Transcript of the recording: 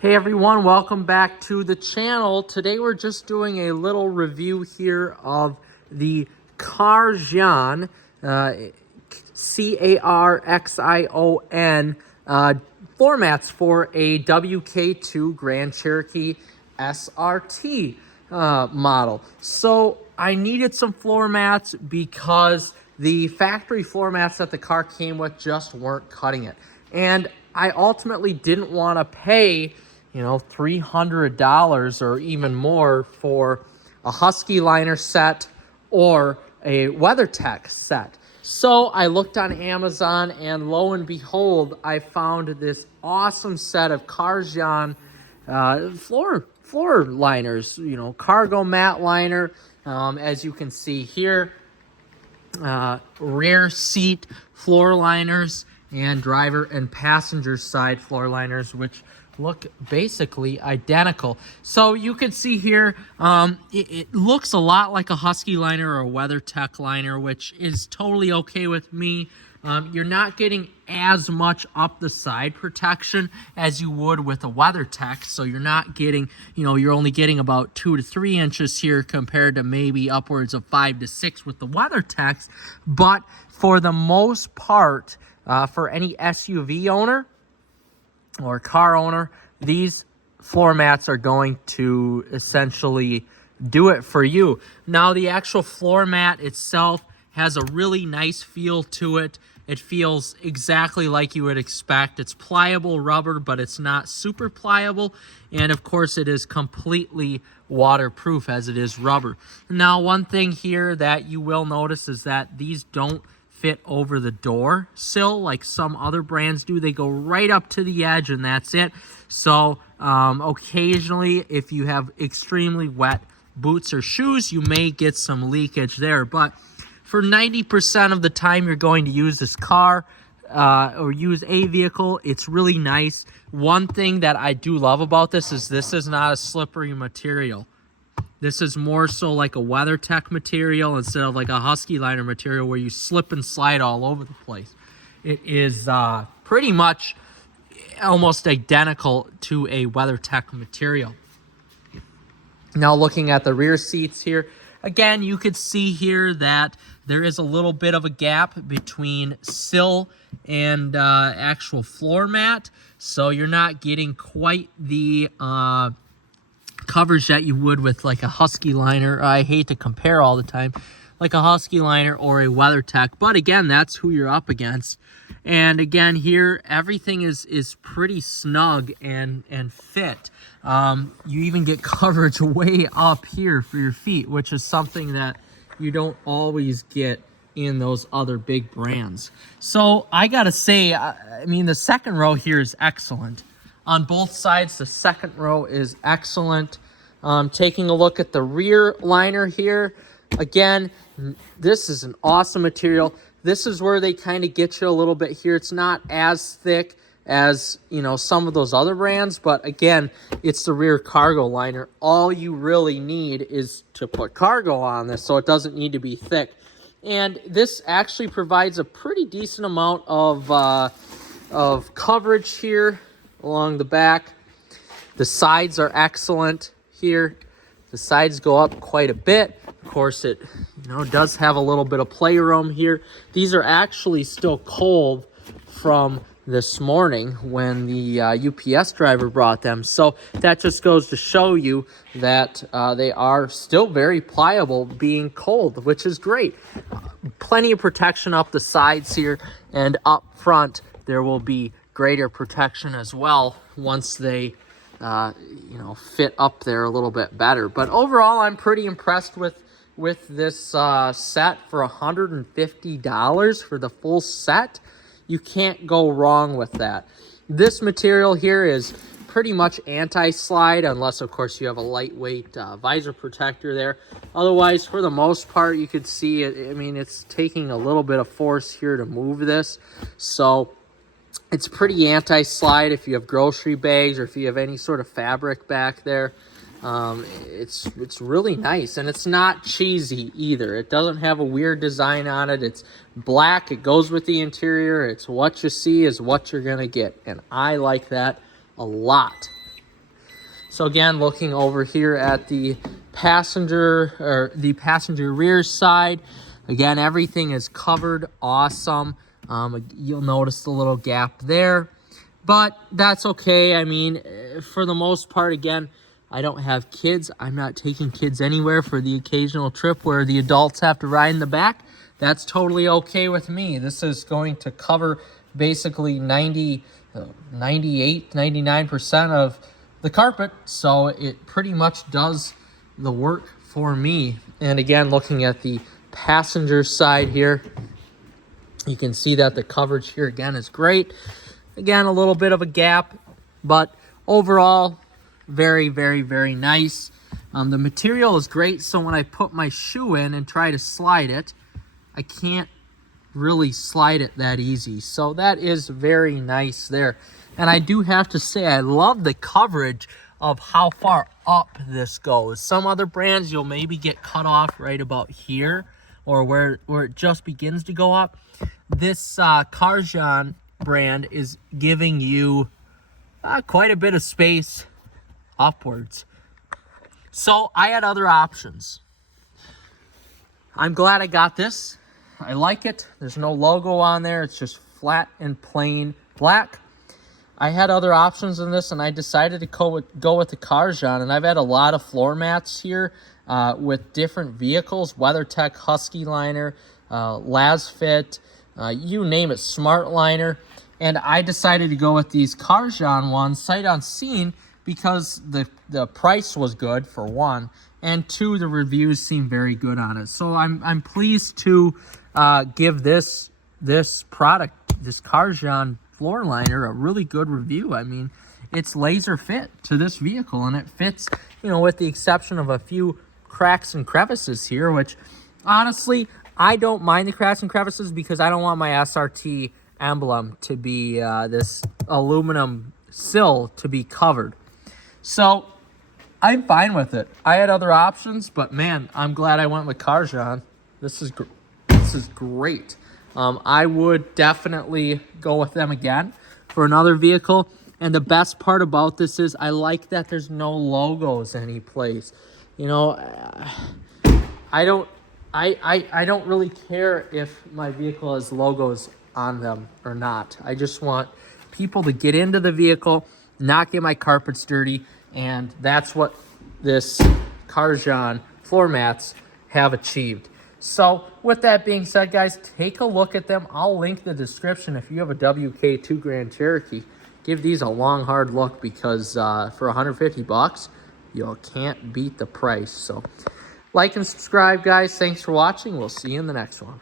Hey everyone, welcome back to the channel. Today we're just doing a little review here of the CARxion, CARxion, floor mats for a WK2 Grand Cherokee SRT model. So I needed some floor mats because the factory floor mats that the car came with just weren't cutting it. And I ultimately didn't want to pay, $300 or even more for a Husky liner set or a WeatherTech set. So I looked on Amazon, and lo and behold, I found this awesome set of CARxion floor liners, cargo mat liner, as you can see here, rear seat floor liners and driver and passenger side floor liners, which look basically identical. So you can see here, it looks a lot like a Husky liner or a WeatherTech liner, which is totally okay with me. You're not getting as much up the side protection as you would with a WeatherTech. So you're not getting, you're only getting about 2 to 3 inches here compared to maybe upwards of 5 to 6 with the WeatherTechs. But for the most part, for any SUV owner or car owner, these floor mats are going to essentially do it for you. Now, the actual floor mat itself has a really nice feel to it. It feels exactly like you would expect. It's pliable rubber, but it's not super pliable. And of course, it is completely waterproof as it is rubber. Now, one thing here that you will notice is that these don't fit over the door sill like some other brands do. They go right up to the edge and that's it. So occasionally, if you have extremely wet boots or shoes, you may get some leakage there. But for 90% of the time you're going to use this car or use a vehicle, it's really nice. One thing that I do love about this is not a slippery material. This is more so like a WeatherTech material instead of like a Husky liner material where you slip and slide all over the place. It is pretty much almost identical to a WeatherTech material. Now, looking at the rear seats here, again, you could see here that there is a little bit of a gap between sill and actual floor mat. So you're not getting quite the coverage that you would with like a Husky liner. I hate to compare all the time, like a Husky liner or a WeatherTech, but again, that's who you're up against. And again, here everything is pretty snug and fit. You even get coverage way up here for your feet, which is something that you don't always get in those other big brands. So I gotta say, I mean, the second row here is excellent. On both sides, the second row is excellent. Taking a look at the rear liner here, again, this is an awesome material. This is where they kind of get you a little bit here. It's not as thick as, some of those other brands, but again, it's the rear cargo liner. All you really need is to put cargo on this, so it doesn't need to be thick. And this actually provides a pretty decent amount of coverage here along the back. The sides are excellent here. The sides go up quite a bit. Of course, it does have a little bit of playroom here. These are actually still cold from this morning when the UPS driver brought them. So that just goes to show you that they are still very pliable being cold, which is great. Plenty of protection up the sides here, and up front there will be greater protection as well once they fit up there a little bit better. But overall, I'm pretty impressed with this set for $150 for the full set. You can't go wrong with that. This material here is pretty much anti-slide, unless of course you have a lightweight visor protector there. Otherwise, for the most part, you could see it. I mean, it's taking a little bit of force here to move this, so it's pretty anti-slide if you have grocery bags or if you have any sort of fabric back there. It's really nice, and it's not cheesy either. It doesn't have a weird design on it. It's black. It goes with the interior. It's what you see is what you're going to get, and I like that a lot. So again, looking over here at the passenger rear side, again, everything is covered. Awesome. You'll notice the little gap there, but that's okay. I mean, for the most part, again, I don't have kids. I'm not taking kids anywhere for the occasional trip where the adults have to ride in the back. That's totally okay with me. This is going to cover basically 98, 99% of the carpet, so it pretty much does the work for me. And again, looking at the passenger side here, you can see that the coverage here again is great. Again, a little bit of a gap, but overall, very, very, very nice. The material is great, so when I put my shoe in and try to slide it, I can't really slide it that easy. So that is very nice there. And I do have to say, I love the coverage of how far up this goes. Some other brands, you'll maybe get cut off right about here, or where it just begins to go up. This CARxion brand is giving you quite a bit of space upwards. So I had other options. I'm glad I got this. I like it. There's no logo on there. It's just flat and plain black. I had other options in this, and I decided to go with the CARxion. And I've had a lot of floor mats here with different vehicles: WeatherTech, Husky Liner, LazFit, you name it, Smart Liner. And I decided to go with these CARxion ones, sight unseen, because the price was good, for one, and two, the reviews seem very good on it. So I'm pleased to give this product, this CARxion floor liner, a really good review. I mean, it's laser fit to this vehicle, and it fits, with the exception of a few cracks and crevices here, which honestly, I don't mind the cracks and crevices because I don't want my SRT emblem to be this aluminum sill to be covered. So I'm fine with it. I had other options, but man, I'm glad I went with CARxion. This is great. I would definitely go with them again for another vehicle. And the best part about this is I like that there's no logos anyplace. I don't really care if my vehicle has logos on them or not. I just want people to get into the vehicle, not get my carpets dirty, and that's what this CARxion floor mats have achieved. So with that being said, guys, take a look at them. I'll link the description. If you have a WK2 Grand Cherokee, give these a long, hard look, because for $150, you can't beat the price. So like and subscribe, guys. Thanks for watching. We'll see you in the next one.